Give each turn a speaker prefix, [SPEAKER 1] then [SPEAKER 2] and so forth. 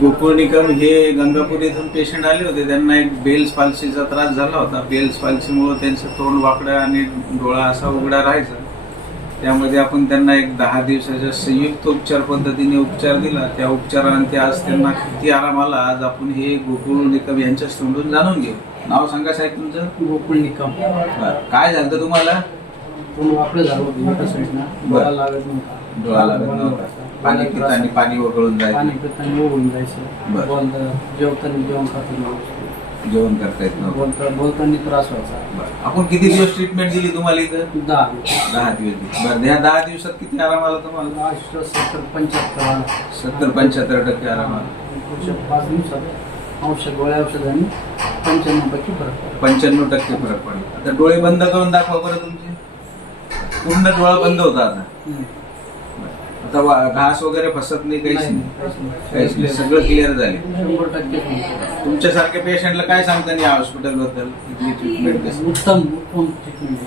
[SPEAKER 1] गोकुळ निकम हे गंगापूर इथून पेशंट आले होते. त्यांना एक बेल्स पाल्सीचा त्रास झाला होता. बेल्स पाल्सीमुळे त्यांचं तोंड वाकडं आणि डोळा असा उघडा राहायचा. त्यामध्ये आपण त्यांना एक दहा दिवसाच्या संयुक्त उपचार पद्धतीने उपचार दिला. त्या उपचारानंतर आज त्यांना किती आराम आला आज आपण हे गोकुळ निकम यांच्या तोंडून जाणून घेऊ. नाव सांगा साहेब तुमचं?
[SPEAKER 2] गोकुळ निकम.
[SPEAKER 1] काय झालं तुम्हाला?
[SPEAKER 2] वाकडं झालं होतं एका साईडनं डोळा लागत नव्हता.
[SPEAKER 1] डोळा लागत नव्हता. पाणी पितानी पाणी वगळून
[SPEAKER 2] पाणी
[SPEAKER 1] जायचं
[SPEAKER 2] पिताना ओढून जायचं.
[SPEAKER 1] बरं.
[SPEAKER 2] बोलता जेवताना जेवण
[SPEAKER 1] जेवण करता येत नव्हतं.
[SPEAKER 2] बोलता बोलताना त्रास व्हायचा.
[SPEAKER 1] बरं. आपण किती दिवस ट्रीटमेंट दिली तुम्हाला इथं?
[SPEAKER 2] दहा
[SPEAKER 1] दहा दिवस दिली. बरं ह्या दहा दिवसात किती आराम आला तुम्हाला?
[SPEAKER 2] सत्तर पंच्याहत्तर.
[SPEAKER 1] सत्तर पंच्याहत्तर टक्के आराम आला.
[SPEAKER 2] पुढच्या पाच दिवसात. औषध गोळ्या औषधांनी पंच्याण्णव पैकी फरक पडला.
[SPEAKER 1] पंच्याण्णव टक्के फरक पडला. आता डोळे बंद करून दाखवा बरं तुमचे. पूर्ण डोळा बंद होता आता. आता घास वगैरे फसत नाही काहीच
[SPEAKER 2] नाही, काहीच नाही.
[SPEAKER 1] सगळं क्लिअर झाले. तुमच्यासारख्या पेशंटला काय सांगता या हॉस्पिटलबद्दल इथली ट्रीटमेंट कशी
[SPEAKER 2] उत्तम उत्तम ट्रीटमेंट.